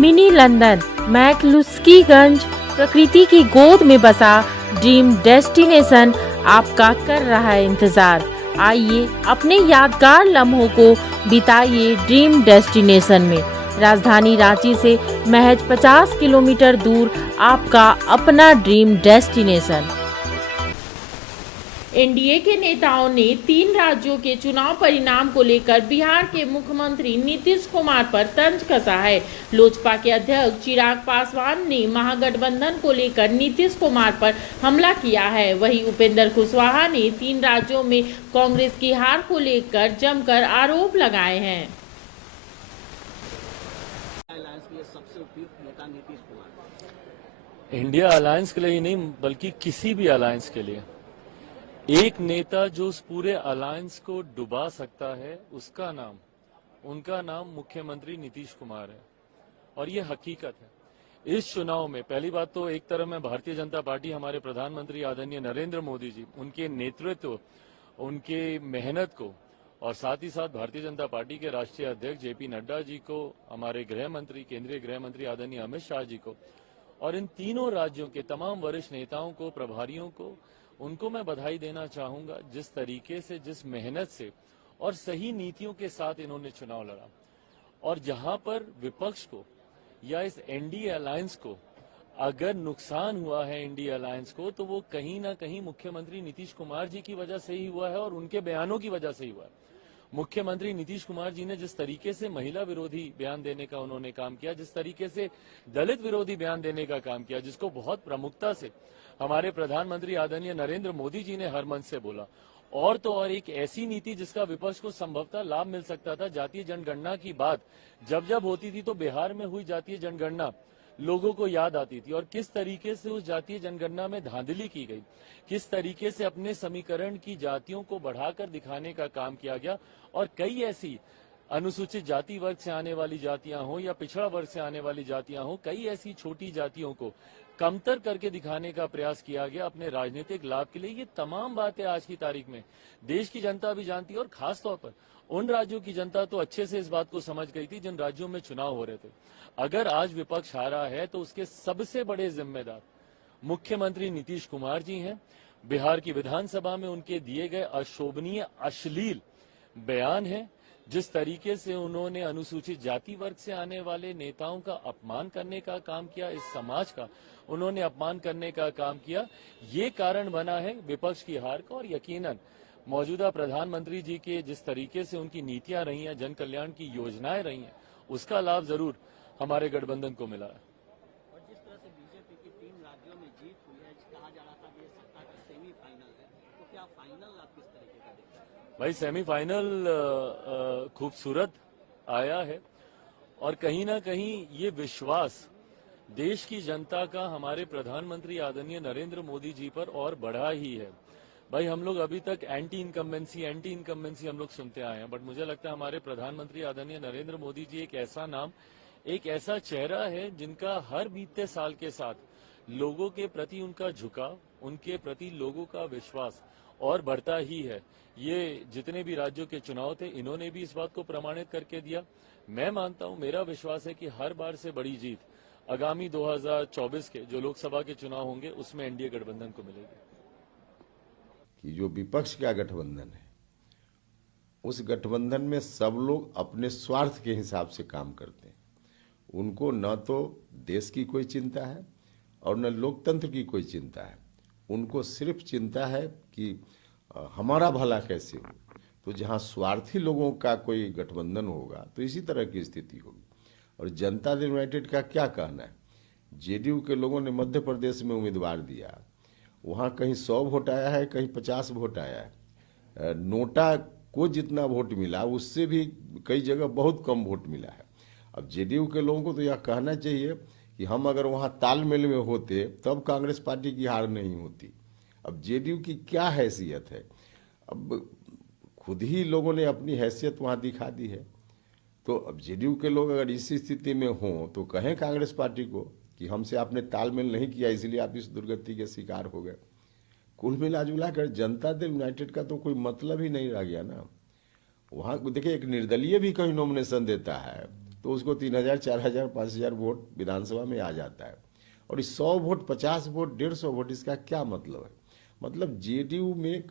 Mini London McCluskieganj प्रकृति की गोद में बसा ड्रीम डेस्टिनेशन आपका कर रहा है इंतजार। आइए अपने यादगार लम्हों को बिताइए ड्रीम डेस्टिनेशन में। राजधानी रांची से महज 50 किलोमीटर दूर आपका अपना ड्रीम डेस्टिनेशन। एनडीए के नेताओं ने 3 राज्यों के चुनाव परिणाम को लेकर बिहार के मुख्यमंत्री नीतीश कुमार पर तंज कसा है। लोजपा के अध्यक्ष चिराग पासवान ने महागठबंधन को लेकर नीतीश कुमार पर हमला किया है। वहीं उपेंद्र कुशवाहा ने 3 राज्यों में कांग्रेस की हार को लेकर जमकर आरोप लगाए हैं। इंडिया अलायंस के लिए ही नहीं बल्कि किसी भी अलायंस के लिए एक नेता जो उस पूरे अलायंस को डुबा सकता है उनका नाम मुख्यमंत्री नीतीश कुमार है और ये हकीकत है। इस चुनाव में पहली बात तो एक तरफ में भारतीय जनता पार्टी, हमारे प्रधानमंत्री आदरणीय नरेंद्र मोदी जी, उनके नेतृत्व, उनके मेहनत को, और साथ ही साथ भारतीय जनता पार्टी के राष्ट्रीय अध्यक्ष जेपी नड्डा जी को, हमारे गृह मंत्री, केंद्रीय गृह मंत्री आदरणीय अमित शाह जी को, और इन तीनों राज्यों के तमाम वरिष्ठ नेताओं को, प्रभारियों को, उनको मैं बधाई देना चाहूंगा जिस तरीके से, जिस मेहनत से और सही नीतियों के साथ इन्होंने चुनाव लड़ा। और जहां पर विपक्ष को या इस एनडीए अलायंस को अगर नुकसान हुआ है, एनडीए अलायंस को, तो वो कहीं ना कहीं मुख्यमंत्री नीतीश कुमार जी की वजह से ही हुआ है और उनके बयानों की वजह से ही हुआ है। मुख्यमंत्री नीतीश कुमार जी ने जिस तरीके से महिला विरोधी बयान देने का उन्होंने काम किया, जिस तरीके से दलित विरोधी बयान देने का काम किया, जिसको बहुत प्रमुखता से हमारे प्रधानमंत्री आदरणीय नरेंद्र मोदी जी ने हर मंच से बोला, और तो और एक ऐसी नीति जिसका विपक्ष को संभवतः लाभ मिल सकता था। जातीय जनगणना की बात जब होती थी तो बिहार में हुई जातीय जनगणना लोगों को याद आती थी और किस तरीके से उस जातीय जनगणना में धांधली की गई, किस तरीके से अपने समीकरण की जातियों को बढ़ाकर दिखाने का काम किया गया, और कई ऐसी अनुसूचित जाति वर्ग से आने वाली जातियां हो या पिछड़ा वर्ग से आने वाली जातियां हो, कई ऐसी छोटी जातियों को कमतर करके दिखाने का प्रयास किया गया अपने राजनीतिक लाभ के लिए। ये तमाम बातें आज की तारीख में देश की जनता भी जानती है और खास तौर पर उन राज्यों की जनता तो अच्छे से इस बात को समझ गई थी जिन राज्यों में चुनाव हो रहे थे। अगर आज विपक्ष हारा है तो उसके सबसे बड़े जिम्मेदार मुख्यमंत्री नीतीश कुमार जी हैं। बिहार की विधानसभा में उनके दिए गए अशोभनीय, अश्लील बयान है, जिस तरीके से उन्होंने अनुसूचित जाति वर्ग से आने वाले नेताओं का अपमान करने का काम किया, इस समाज का उन्होंने अपमान करने का काम किया, ये कारण बना है विपक्ष की हार का। और यकीनन मौजूदा प्रधानमंत्री जी के जिस तरीके से उनकी नीतियां रही हैं, जन कल्याण की योजनाएं रही हैं, उसका लाभ जरूर हमारे गठबंधन को मिला है। और जिस तरह से बीजेपी की 3 राज्यों में जीत हुई है, कहा जा रहा था कि ये सत्ता का सेमीफाइनल है, तो क्या फाइनल आप किस तरीके का देखते हैं? भाई सेमीफाइनल खूबसूरत आया है और कहीं ना कहीं ये विश्वास देश की जनता का हमारे प्रधानमंत्री आदरणीय नरेंद्र मोदी जी पर और बढ़ा ही है। भाई हम लोग अभी तक एंटी इनकम्बेंसी हम लोग सुनते आए हैं, बट मुझे लगता है हमारे प्रधानमंत्री आदरणीय नरेंद्र मोदी जी एक ऐसा नाम, एक ऐसा चेहरा है जिनका हर बीतते साल के साथ लोगों के प्रति उनका झुकाव, उनके प्रति लोगों का विश्वास और बढ़ता ही है। ये जितने भी राज्यों के चुनाव थे, इन्होंने भी इस बात को प्रमाणित करके दिया। मैं मानता हूं, मेरा विश्वास है कि हर बार से बड़ी जीत आगामी 2024 के जो लोकसभा के चुनाव होंगे उसमें एनडीए गठबंधन को मिलेगी। कि जो विपक्ष का गठबंधन है, उस गठबंधन में सब लोग अपने स्वार्थ के हिसाब से काम करते हैं। उनको न तो देश की कोई चिंता है और न लोकतंत्र की कोई चिंता है। उनको सिर्फ चिंता है कि हमारा भला कैसे हो। तो जहां स्वार्थी लोगों का कोई गठबंधन होगा तो इसी तरह की स्थिति होगी। और जनता दल यूनाइटेड का क्या कहना है, जेडीयू के लोगों ने मध्य प्रदेश में उम्मीदवार दिया, वहां कहीं 100 वोट आया है, कहीं 50 वोट आया है। नोटा को जितना वोट मिला उससे भी कई जगह बहुत कम वोट मिला है। अब जेडीयू के लोगों को तो यह कहना चाहिए कि हम अगर वहां तालमेल में होते तब कांग्रेस पार्टी की हार नहीं होती। अब जेडीयू की क्या हैसियत है, अब खुद ही लोगों ने अपनी हैसियत वहां दिखा दी है। तो अब जेडीयू के लोग अगर इस स्थिति में हों तो कहें कांग्रेस पार्टी को कि हमसे आपने तालमेल नहीं किया, इसलिए आप इस दुर्गति के शिकार हो गए। कुल मिला जुला कर जनता दल यूनाइटेड का तो कोई मतलब ही नहीं रह गया ना। वहां देखिए, एक निर्दलीय भी कहीं नॉमिनेशन देता है तो उसको 3000, 4000, 5000 वोट विधानसभा में आ जाता है। और 100 वोट, 50 वोट, 150 वोट, इसका क्या मतलब है? मतलब जेडीयू में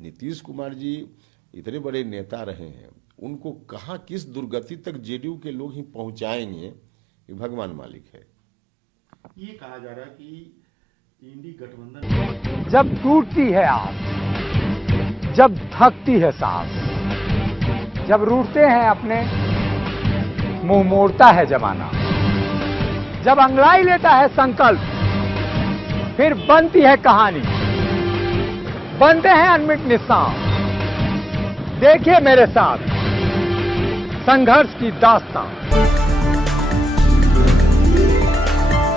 नीतीश कुमार जी इतने बड़े नेता रहे हैं, उनको कहाँ किस दुर्गति तक जेडीयू के लोग ही पहुंचाएंगे, ये भगवान मालिक है। ये कहा जा रहा है कि इंडी गठबंधन जब टूटती है आस, जब थकती है सांस, जब रूठते हैं अपने, मुंह मोड़ता है जमाना, जब अंगड़ाई लेता है संकल्प, फिर बनती है कहानी, बनते हैं अनमिट निशान। देखिए मेरे साथ संघर्ष की दास्तां।